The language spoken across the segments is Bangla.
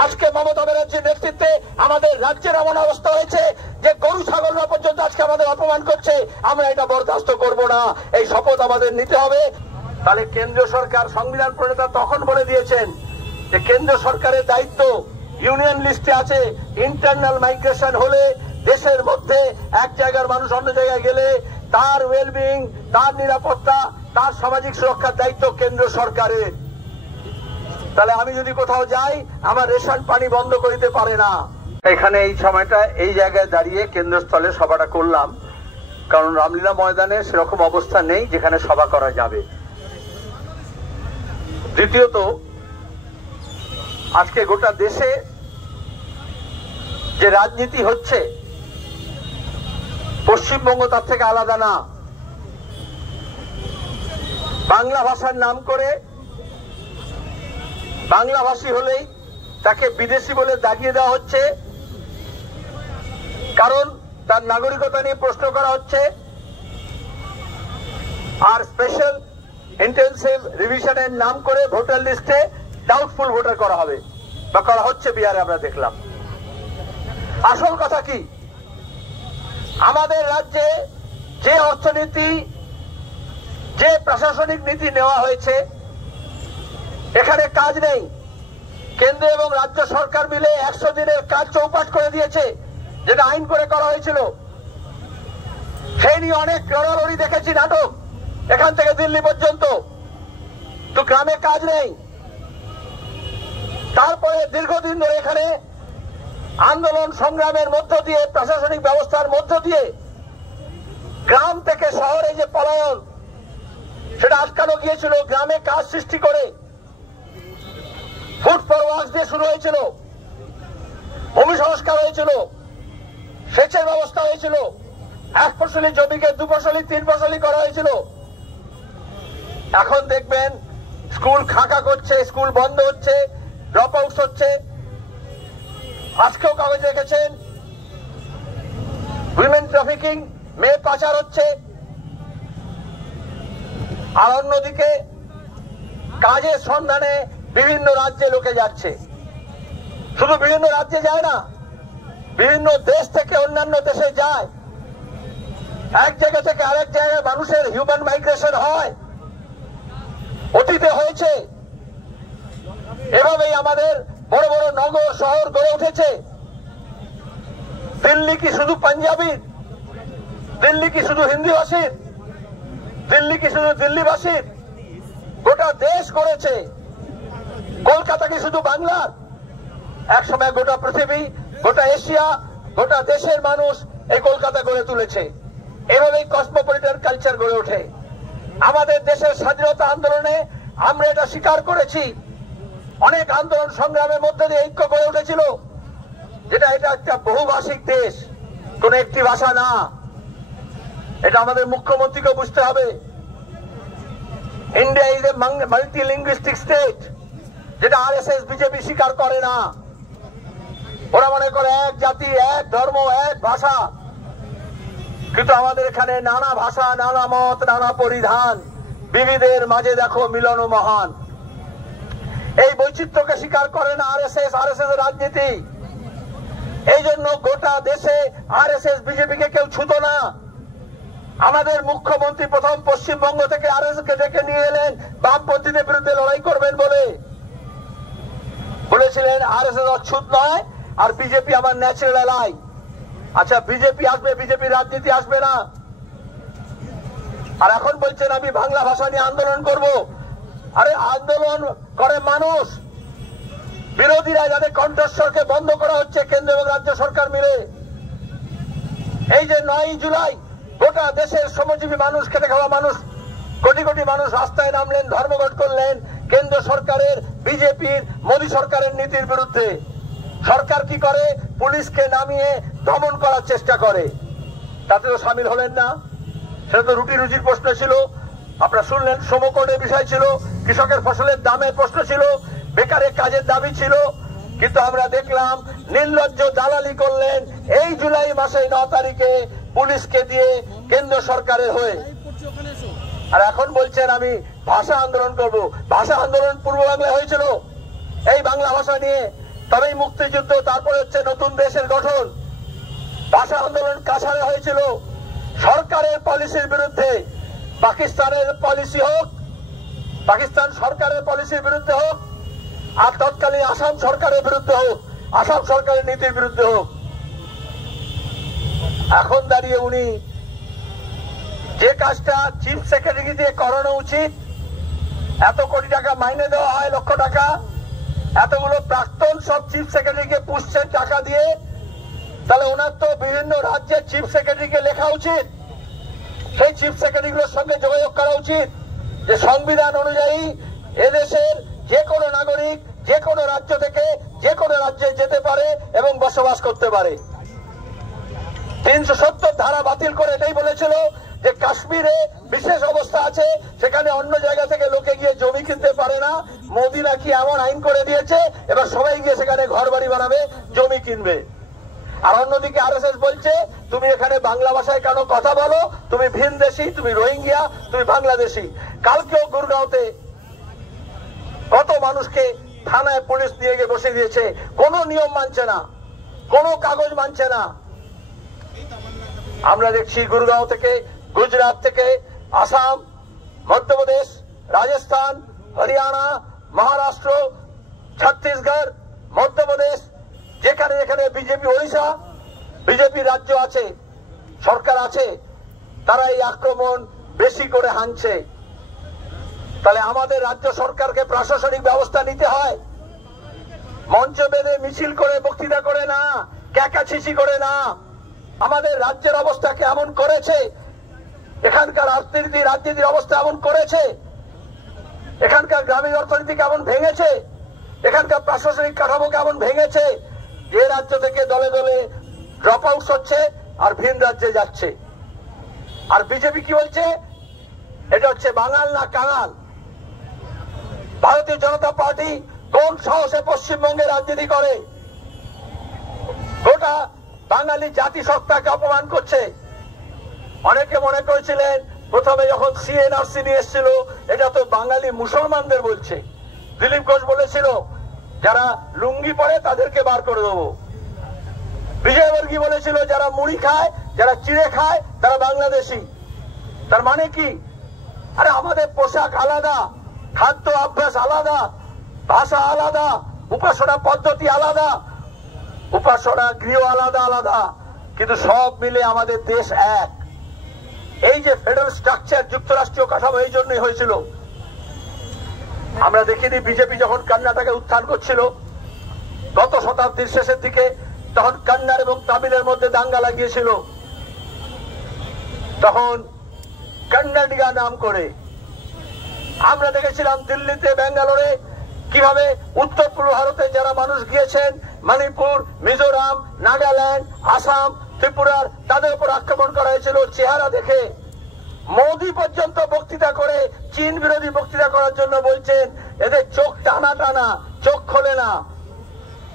আজকে মমতা ব্যানার্জির নেতৃত্বে আমাদের রাজ্যের এমন অবস্থা হয়েছে যে গরু ছাগলরা পর্যন্ত আজকে আমাদের অপমান করছে। আমরা এটা বরদাস্ত করব না, এই শপথ আমাদের নিতে হবে। তাহলে কেন্দ্রীয় সরকার, সংবিধান প্রণেতা তখন বলে দিয়েছেন যে কেন্দ্র সরকারের দায়িত্ব ইউনিয়ন লিস্টে আছে, ইন্টারনাল মাইগ্রেশন হলে দেশের মধ্যে এক জায়গার মানুষ অন্য জায়গায় গেলে তার ওয়েলবিং, তার নিরাপত্তা, তার সামাজিক সুরক্ষার দায়িত্ব কেন্দ্র সরকারের। তাহলে আমি যদি কোথাও যাই আমার রেশন পানি বন্ধ করিতে পারে না। এখানে এই সময়টা এই জায়গায় দাঁড়িয়ে কেন্দ্রস্থলে সভাটা করলাম, কারণ রামলীলা ময়দানে সেরকম অবস্থা নেই যেখানে সভা করা যাবে। দ্বিতীয়ত, আজকে গোটা দেশে যে রাজনীতি হচ্ছে পশ্চিমবঙ্গ তার থেকে আলাদা না। বাংলা ভাষার নাম করে বাংলাভাষী হলেই তাকে বিদেশি বলে দাগিয়ে দেওয়া হচ্ছে, কারণ তার নাগরিকতা নিয়ে প্রশ্ন করা হচ্ছে। আর স্পেশাল ইন্টেনসিভ রিভিশনের নাম করে ভোটার লিস্টে ডাউটফুল ভোটার করা হবে বা করা হচ্ছে বিহারে, আমরা দেখলাম। আসল কথা কি, আমাদের রাজ্যে যে অর্থনীতি, যে প্রশাসনিক নীতি নেওয়া হয়েছে, এখানে কাজ নেই। কেন্দ্র এবং রাজ্য সরকার মিলে 100 দিনের কাজ চৌপাট করে দিয়েছে, যেটা আইন করে করা হয়েছিল। সেই নিয়ে অনেক লড়ালড়ি দেখেছি, নাটক, এখান থেকে দিল্লি পর্যন্ত। তো গ্রামে কাজ নেই। তারপরে দীর্ঘদিন ধরে এখানে আন্দোলন সংগ্রামের মধ্য দিয়ে, প্রশাসনিক ব্যবস্থার মধ্য দিয়ে গ্রাম থেকে শহরে যে পলায়ন, সেটা আটকানো গিয়েছিল। গ্রামে কাজ সৃষ্টি করে ফুড ফর ওয়ার্কস দিয়ে শুরু হয়েছিল, ভূমি সংস্কার হয়েছিল, সেচের ব্যবস্থা হয়েছিল, 1 ফসলি জমিকে 2 ফসলি 3 ফসলি করা হয়েছিল। এখন দেখবেন স্কুল খাঁকা করছে, স্কুল বন্ধ হচ্ছে, ড্রপ আউটস হচ্ছে। আজকেও কাগজ রেখেছেন উইমেন ট্রাফিকিং, মেয়ে পাচার হচ্ছে। আর অন্যদিকে কাজের সন্ধানে বিভিন্ন রাজ্যে লোকে যাচ্ছে। শুধু বিভিন্ন রাজ্যে যায় না, বিভিন্ন দেশ থেকে অন্যান্য দেশে যায়। এক জায়গা থেকে আরেক জায়গায় মানুষের হিউম্যান মাইগ্রেশন হয়, অতীতে হয়েছে। এভাবেই আমাদের বড় বড় নগর শহর গড়ে উঠেছে। দিল্লি কি শুধু পাঞ্জাবির? দিল্লি কি শুধু হিন্দিভাষীর? দিল্লি কি শুধু দিল্লিবাসীর? গোটা দেশ গড়েছে। কলকাতা কি শুধু বাংলার? একসময় গোটা পৃথিবী, গোটা এশিয়া, গোটা দেশের মানুষ এই কলকাতা গড়ে তুলেছে। এভাবেই কসমোপলিটন কালচার গড়ে ওঠে। আমাদের দেশের স্বাধীনতা আন্দোলনে আমরা এটা স্বীকার করেছি। অনেক আন্দোলন সংগ্রামের মধ্যে দিয়ে ঐক্য গড়ে উঠেছিল, যেটা এটা একটা বহুভাষিক দেশ, কোন একটি ভাষা না। এটা আমাদের মুখ্যমন্ত্রীকে বুঝতে হবে। ইন্ডিয়া ইজ এ মাল্টিলিঙ্গুইস্টিক স্টেট, যেটা আরএসএস বিজেপি স্বীকার করে না। ওরা মনে করে এক জাতি, এক ধর্ম, এক ভাষা। কিন্তু আমাদের এখানে নানা ভাষা, নানা মত, নানা পরিধান, বিবিধের মাঝে দেখো মিলন মহান। এই বৈচিত্র্যকে স্বীকার করে না আরএসএস, আরএসএস এর রাজনীতি। এই জন্য গোটা দেশে আরএসএস বিজেপিকে কেউ ছুতো না। আমাদের মুখ্যমন্ত্রী প্রথম পশ্চিমবঙ্গ থেকে আরএসএস কে ডেকে নিয়ে এলেন বামপন্থীদের বিরুদ্ধে লড়াই করবেন বলে। বলেছিলেন আরএসএস অচ্ছুত নয়, আর বিজেপি আমার ন্যাচারাল অ্যালাই। আচ্ছা, বিজেপি আসবে, বিজেপি রাজনীতি আসবে না। আর এখন বলছেন আমি বাংলা ভাষা নিয়ে আন্দোলন করব। আরে আন্দোলন করে মানুষ। বিরোধীরা যাদের কণ্ঠস্বরকে বন্ধ করা হচ্ছে কেন্দ্র এবং রাজ্য সরকার মিলে। এই যে 9 জুলাই গোটা দেশের শ্রমজীবী মানুষ, খেটে খাওয়া মানুষ, কোটি কোটি মানুষ রাস্তায় নামলেন, ধর্মঘট করলেন কেন্দ্র সরকারের, বিজেপির, মোদী সরকারের নীতির বিরুদ্ধে। সরকার কি করে? পুলিশকে নামিয়ে দমন করার চেষ্টা করে। তাতে তো সামিল হলেন না। সেটা তো রুটি রুজির প্রশ্ন ছিল। আপনারা শুনলেন শ্রমকোডের বিষয় ছিল, কৃষকের ফসলের দামের প্রশ্ন ছিল, বেকারের কাজের দাবি ছিল। কিন্তু আমরা দেখলাম নির্লজ্জ দালালি করলেন এই জুলাই মাসের 9 তারিখে পুলিশকে দিয়ে কেন্দ্র সরকারের হয়ে। আর এখন বলছেন আমি ভাষা আন্দোলন করব। ভাষা আন্দোলন পূর্ব বাংলায় হয়েছিল এই বাংলা ভাষা নিয়ে। তবেই মুক্তিযুদ্ধ, তারপরে হচ্ছে নতুন দেশের গঠন। ভাষা আন্দোলন কাছাড়ে হয়েছিল সরকারের পলিসির বিরুদ্ধে, পাকিস্তানের পলিসি হোক, পাকিস্তান সরকারের পলিসির বিরুদ্ধে হোক, আর তৎকালীন আসাম সরকারের বিরুদ্ধে হোক, আসাম সরকারের নীতির বিরুদ্ধে হোক। এখন দাঁড়িয়ে উনি যে কাজটা চিফ সেক্রেটারি দিয়ে করানো উচিত, এত কোটি টাকা মাইনে দেওয়া হয়, লক্ষ টাকা, এতগুলো প্রাক্তন সব চিফ সেক্রেটারিকে পুষছেন টাকা দিয়ে, তাহলে ওনার তো বিভিন্ন রাজ্যের চিফ সেক্রেটারিকে লেখা উচিত, সেই চিফ সেক্রেটারিগুলোর সঙ্গে যোগাযোগ করা উচিত যে সংবিধান অনুযায়ী এদেশের যে কোনো নাগরিক যে কোনো রাজ্য থেকে যে কোনো রাজ্যে যেতে পারে এবং বসবাস করতে পারে। 370 ধারা বাতিল করে এটাই বলেছিল যে কাশ্মীরে বিশেষ অবস্থা আছে, সেখানে অন্য জায়গা থেকে লোকে গিয়ে জমি কিনতে পারে না। মোদি নাকি এমন আইন করে দিয়েছে, এবার সবাই গিয়ে সেখানে ঘর বাড়ি বানাবে, জমি কিনবে। আর অন্যদিকে আরএসএস বলছে তুমি এখানে বাংলা ভাষায় কেন কথা বলো, তুমি ভিনদেশী, তুমি রোহিঙ্গিয়া, তুমি বাংলাদেশী। কালকেও গুরগাঁওতে কত মানুষকে থানায় পুলিশ নিয়ে গিয়ে বসে দিয়েছে, কোনো নিয়ম মানছে না, কোনো কাগজ মানছে না। আমরা দেখছি গুরগাঁও থেকে, গুজরাট থেকে, আসাম, মধ্যপ্রদেশ, রাজস্থান, হরিয়ানা, মহারাষ্ট্র, ছত্তিশগড়, মধ্যপ্রদেশ, যেখানে যেখানে বিজেপি, ওড়িশা বিজেপি রাজ্য আছে, সরকার আছে, তারা এই আক্রমণ বেশি করে হানছে। তাহলে আমাদের রাজ্য সরকারকে প্রশাসনিক ব্যবস্থা নিতে হয়, মঞ্চ বেঁধে মিছিল করে বক্তৃতা করে না, ক্যাকাছিচি করে না। আমাদের রাজ্যের অবস্থা কেমন করেছে, এখানকার রাজনীতির অবস্থা এমন করেছে, এখানকার গ্রামীণ অর্থনীতি কেমন ভেঙেছে, এখানকার প্রশাসনিক কাঠামো কেমন ভেঙেছে, যে রাজ্য থেকে দলে দলে ড্রপ আউট হচ্ছে আর ভিন রাজ্যে যাচ্ছে। আর বিজেপি কি বলছে, এটা হচ্ছে বাঙাল না কাঙাল। ভারতীয় জনতা পার্টি কোন সাহসে পশ্চিমবঙ্গে রাজনীতি করে, গোটা বাঙালি জাতিসত্তাকে অপমান করছে। অনেকে মনে করেছিলেন প্রথমে যখন সিএনআরসি নিয়ে এসেছিল এটা তো বাঙালি মুসলমানদের বলছে। দিলীপ ঘোষ বলেছিল যারা লুঙ্গি পরে তাদেরকে বার করে দেবো। বিজয়বর্গী বলেছিল যারা মুড়ি খায়, যারা চিড়ে খায় তারা বাংলাদেশি। তার মানে কি, আরে আমাদের পোশাক আলাদা, খাদ্য অভ্যাস আলাদা, ভাষা আলাদা, উপাসনা পদ্ধতি আলাদা, উপাসনা গৃহ আলাদা আলাদা, কিন্তু সব মিলে আমাদের দেশ এক। এই যে ফেডারেল স্ট্রাকচার, যুক্তরাষ্ট্রীয় কাঠামো এই জন্যই হয়েছিল। আমরা দেখিনি বিজেপি যখন কর্ণাটকে উত্থান করছিল গত শতাব্দীর শেষের দিকে, তখন কন্নড় এবং তামিলের মধ্যে দাঙ্গা লাগিয়েছিল। তখন কন্নড়িগা নাম করে আমরা দেখেছিলাম দিল্লিতে, ব্যাঙ্গালোরে কিভাবে উত্তর পূর্ব ভারতে যারা মানুষ গিয়েছেন, মণিপুর, মিজোরাম, নাগাল্যান্ড, আসাম, ত্রিপুরার, তাদের উপর আক্রমণ করা হয়েছিল চেহারা দেখে। মোদি পর্যন্ত বক্তৃতা করে চীন বিরোধী বক্তৃতা করার জন্য বলছেন এদের চোখ টানা টানা, চোখ খোলে না।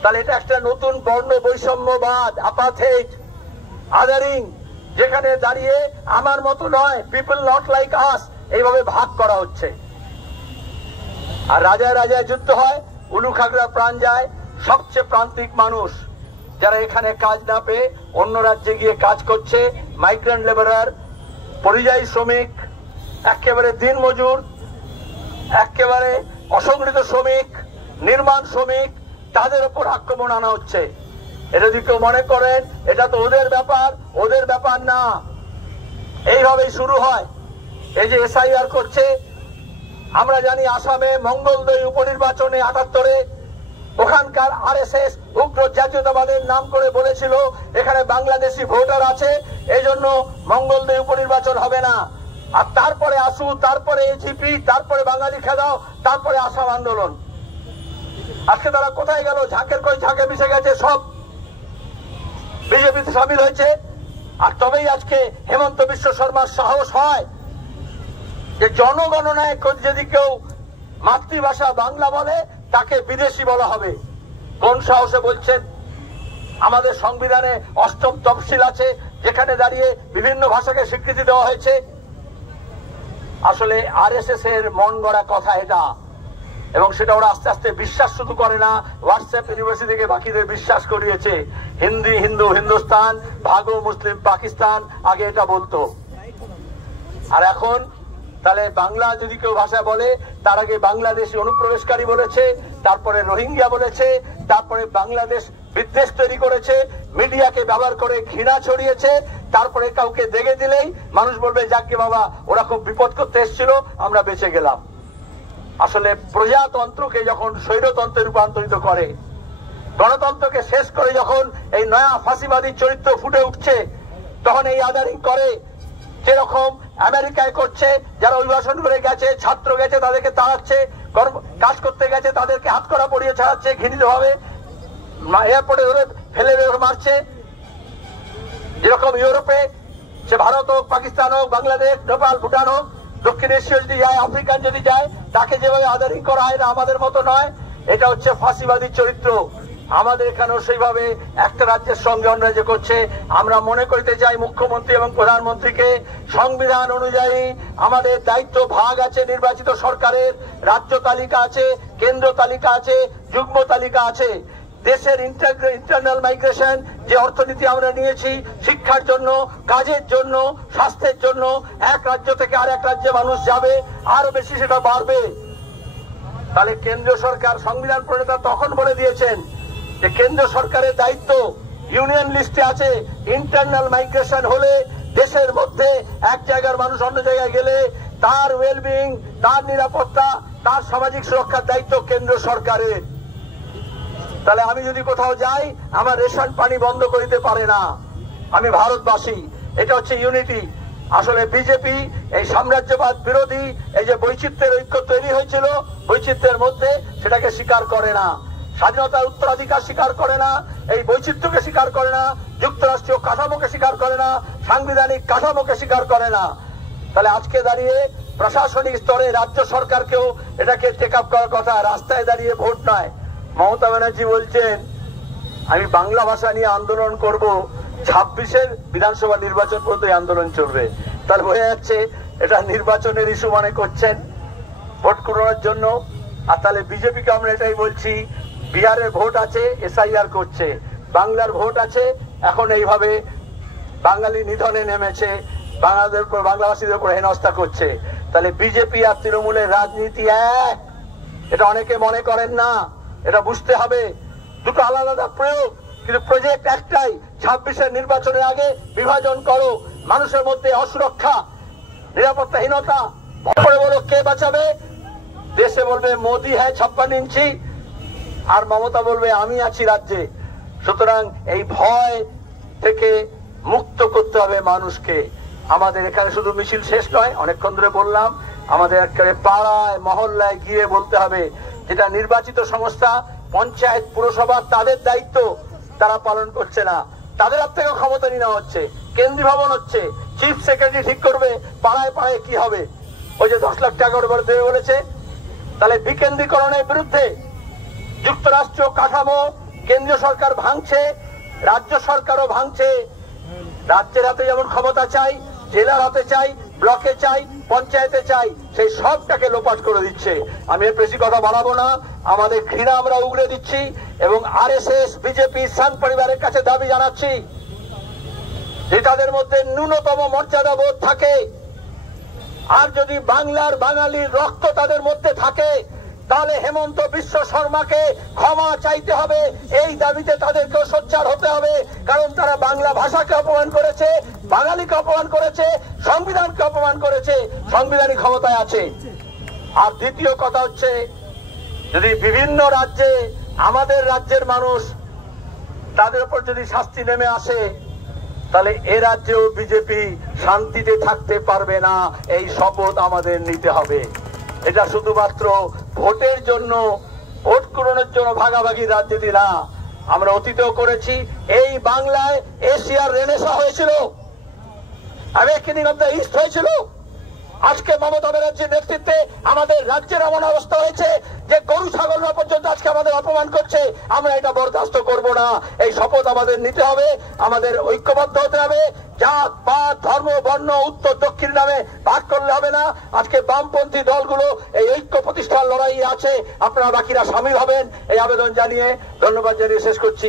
তাহলে এটা একটা নতুন বর্ণ বৈষম্যবাদ, আপাথেইড, আদারিং, যেখানে দাঁড়িয়ে আমার মতো নয়, পিপল নট লাইক আস, এইভাবে ভাগ করা হচ্ছে। আর রাজায় রাজায় যুদ্ধ হয়, উলু খাগড়া প্রাণ যায়। সবচেয়ে প্রান্তিক মানুষ যারা এখানে কাজ না পেয়ে অন্য রাজ্যে গিয়ে কাজ করছে, মাইগ্রেন্ট লেবারার, পরিযায়ী শ্রমিক, একেবারে দিনমজুর, একেবারে অসংগঠিত শ্রমিক, নির্মাণ শ্রমিক, তাদের উপর আক্রমণ আনা হচ্ছে। এটা যদি কেউ মনে করেন এটা তো ওদের ব্যাপার, ওদের ব্যাপার না। এইভাবেই শুরু হয়। এই যে এসআইআর করছে, আমরা জানি আসামে মঙ্গলদৈ উপনির্বাচনে 78-এ ওখানকার আরএসএস উগ্র জাতীয়তাবাদের নাম করে বলেছিল এখানে বাংলাদেশি ভোটার আছে, এই জন্য মঙ্গলদৈ উপনির্বাচন হবে না। আর তারপরে আসু, তারপরে এজিপি, তারপরে বাঙালি খেদাও, তারপরে আসাম আন্দোলন। আজকে তারা কোথায় গেল? ঝাঁকের কই ঝাঁকে মিশে গেছে, সব বিজেপিতে সামিল হয়েছে। আর তবেই আজকে হেমন্ত বিশ্ব শর্মার সাহস হয় যে জনগণনায় যদি কেউ মাতৃভাষা বাংলা বলে তাকে বিদেশি বলা হবে। কোন সাহসে বলছেন? আমাদের সংবিধানে 8ম তফসিল আছে যেখানে দাঁড়িয়ে বিভিন্ন ভাষাকে স্বীকৃতি দেওয়া হয়েছে। আসলে আরএসএস এর মন গড়া কথা এটা। এবং সেটা ওরা আস্তে আস্তে বিশ্বাস শুধু করে না, হোয়াটসঅ্যাপ ইউনিভার্সিটি থেকে বাকিদের বিশ্বাস করিয়েছে। হিন্দি হিন্দু হিন্দুস্তান, ভাগো মুসলিম পাকিস্তান, আগে এটা বলতো। আর এখন তাহলে বাংলা যদি কেউ ভাষা বলে, তার আগে বাংলাদেশি অনুপ্রবেশকারী বলেছে, তারপরে রোহিঙ্গা বলেছে, তারপরে বাংলাদেশ বিদ্বেষ তৈরি করেছে, মিডিয়াকে ব্যবহার করে ঘৃণা ছড়িয়েছে, তারপরে কাউকে দেখে দিলেই মানুষ বলবে যাকে বাবা ওরা খুব বিপদ করতে এসেছিল, আমরা বেঁচে গেলাম। আসলে প্রজাতন্ত্রকে যখন স্বৈরতন্ত্রে রূপান্তরিত করে, গণতন্ত্রকে শেষ করে যখন এই নয়া ফাঁসিবাদী চরিত্র ফুটে উঠছে, তখন এই আদারিং করে, যেরকম আমেরিকায় করছে, যারা অভিবাসন করে গেছে, ছাত্র গেছে তাদেরকে তাড়াচ্ছে, কাজ করতে গেছে তাদেরকে হাতকড়া পরিয়ে ছাড়াচ্ছে ঘৃণিত ভাবে, এয়ারপোর্টে ধরে ফেলে মারছে। যেরকম ইউরোপে, সে ভারত হোক, পাকিস্তান হোক, বাংলাদেশ, নেপাল, ভুটান হোক, দক্ষিণ এশিয়া যদি যায়, আফ্রিকান যদি যায়, তাকে যেভাবে আদারিং করা হয় না, আমাদের মতো নয়। এটা হচ্ছে ফাঁসিবাদী চরিত্র। আমাদের এখানেও সেইভাবে একটা রাজ্যের সঙ্গে অন্য রাজ্য করছে। আমরা মনে করতে চাই মুখ্যমন্ত্রী এবং প্রধানমন্ত্রীকে, সংবিধান অনুযায়ী আমাদের দায়িত্ব ভাগ আছে, নির্বাচিত সরকারের রাজ্য তালিকা আছে, কেন্দ্র তালিকা আছে, যুগ্ম তালিকা আছে। দেশের ইন্টারনাল মাইগ্রেশন, যে অর্থনীতি আমরা নিয়েছি শিক্ষার জন্য, কাজের জন্য, স্বাস্থ্যের জন্য, এক রাজ্য থেকে আর এক রাজ্যে মানুষ যাবে, আরো বেশি সেটা বাড়বে। তাহলে কেন্দ্রীয় সরকার, সংবিধান প্রণেতা তখন বলে দিয়েছেন যে কেন্দ্র সরকারের দায়িত্ব ইউনিয়ন লিস্টে আছে, ইন্টারনাল মাইগ্রেশন হলে দেশের মধ্যে এক জায়গার মানুষ অন্য জায়গায় গেলে তার ওয়েলবিং, তার নিরাপত্তা, তার সামাজিক সুরক্ষার দায়িত্ব কেন্দ্র সরকারের। তাহলে আমি যদি কোথাও যাই, আমার রেশন পানি বন্ধ করিতে পারে না, আমি ভারতবাসী। এটা হচ্ছে ইউনিটি। আসলে বিজেপি এই সাম্রাজ্যবাদ বিরোধী, এই যে বৈচিত্র্যের ঐক্য তৈরি হয়েছিল বৈচিত্র্যের মধ্যে, সেটাকে স্বীকার করে না, স্বাধীনতার উত্তরাধিকার স্বীকার করে না, এই বৈচিত্র্যকে স্বীকার করে না, যুক্তরাষ্ট্রীয় কাঠামোকে স্বীকার করে না, সাংবিধানিক কাঠামোকে স্বীকার করে না। তাহলে আজকে দাঁড়িয়ে প্রশাসনিক স্তরে রাজ্য সরকারকেও এটাকে টেক আপ করার কথা, রাস্তায় দাঁড়িয়ে ভোট নয়। মমতা ব্যানার্জি বলছেন আমি বাংলা ভাষা নিয়ে আন্দোলন করব, 26-এর বিধানসভা নির্বাচন পর্যন্ত আন্দোলন চলবে। তাহলে বোঝা যাচ্ছে এটা নির্বাচনের ইস্যু মনে করছেন ভোট করানোর জন্য। আর তাহলে বিজেপিকে আমরা এটাই বলছি, বিহারের ভোট আছে, এসআইআর করছে, বাংলার ভোট আছে, এখন এইভাবে বাঙালি নিধনে নেমেছে, বাংলাভাষীদের উপর হেনস্থা করছে। তাহলে বিজেপি আর তৃণমূলের রাজনীতি এক, এটা অনেকে মনে করেন না, এটা বুঝতে হবে। দুটো আলাদা আলাদা প্রয়োগ, কিন্তু প্রজেক্ট একটাই। 26-এর নির্বাচনের আগে বিভাজন করো, মানুষের মধ্যে অসুরক্ষা, নিরাপত্তাহীনতা, পরে বলো কে বাঁচাবে? দেশে বলবে মোদি হ্যাঁ 56 ইঞ্চি, আর মমতা বলবে আমি আছি রাজ্যে। সুতরাং এই ভয় থেকে মুক্ত করতে হবে মানুষকে। আমাদের এখানে শুধু মিছিল শেষ নয়, অনেকক্ষণ ধরে বললাম, আমাদের একেবারে পাড়ায় মহল্লায় গিয়ে বলতে হবে, যেটা নির্বাচিত সংস্থা, পঞ্চায়েত, পুরসভা, তাদের দায়িত্ব তারা পালন করছে না, তাদের হাত থেকে ক্ষমতা নেওয়া হচ্ছে, কেন্দ্রীয় ভবন হচ্ছে, চিফ সেক্রেটারি ঠিক করবে পাড়ায় পাড়ায় কি হবে। ওই যে 10 লাখ টাকা দেবে বলেছে, তাহলে বিকেন্দ্রীকরণের বিরুদ্ধে। যুক্তরাষ্ট্রীয় কাঠামো কেন্দ্রীয় সরকার ভাঙছে, রাজ্য সরকারও ভাঙছে। রাজ্যের হাতে যেমন ক্ষমতা চাই, জেলার হাতে চাই, ব্লকে চাই, পঞ্চায়েতে চাই, সেই সবটাকে লোপাট করে দিচ্ছে। আমি এর বেশি কথা বাড়াবো না, আমাদের ঘৃণা আমরা উগড়ে দিচ্ছি এবং আরএসএস, বিজেপি, সাং পরিবারের কাছে দাবি জানাচ্ছি যে তাদের মধ্যে ন্যূনতম মর্যাদা বোধ থাকে, আর যদি বাংলার বাঙালির রক্ত তাদের মধ্যে থাকে, তাহলে হেমন্ত বিশ্ব শর্মাকে ক্ষমা চাইতে হবে। এই দাবিতে তাদেরকেও সোচ্চার হতে হবে, কারণ তারা বাংলা ভাষাকে অপমান করেছে, বাঙালিকে অপমান করেছে, সংবিধানকে অপমান করেছে, সাংবিধানিক ক্ষমতায় আছে। আর দ্বিতীয় কথা হচ্ছে, যদি বিভিন্ন রাজ্যে আমাদের রাজ্যের মানুষ, তাদের উপর যদি শাস্তি নেমে আসে, তাহলে এ রাজ্যেও বিজেপি শান্তিতে থাকতে পারবে না। এই শপথ আমাদের নিতে হবে। এটা শুধুমাত্র ভোটের জন্য, ভোট গ্রহণের জন্য ভাগাভাগি রাজনীতি না। আমরা অতীতেও করেছি, এই বাংলায় এশিয়ার রেনেসা হয়েছিল, অ্যাওয়েকেনিং অফ দ্য ইস্ট হয়েছিল। আজকে মমতা ব্যানার্জির নেতৃত্বে আমাদের রাজ্যের এমন অবস্থা হয়েছে যে গরু ছাগলরা পর্যন্ত আজকে আমাদের অপমান করছে। আমরা এটা বরদাস্ত করব না। এই শপথ আমাদের নিতে হবে, আমাদের ঐক্যবদ্ধ হতে হবে। জাত পাত ধর্ম বর্ণ উত্তর দক্ষিণ নামে ভাগ করলে হবে না। আজকে বামপন্থী দলগুলো এই ঐক্য প্রতিষ্ঠার লড়াই আছে, আপনারা বাকিরা সামিল হবেন এই আবেদন জানিয়ে ধন্যবাদ জানিয়ে শেষ করছি।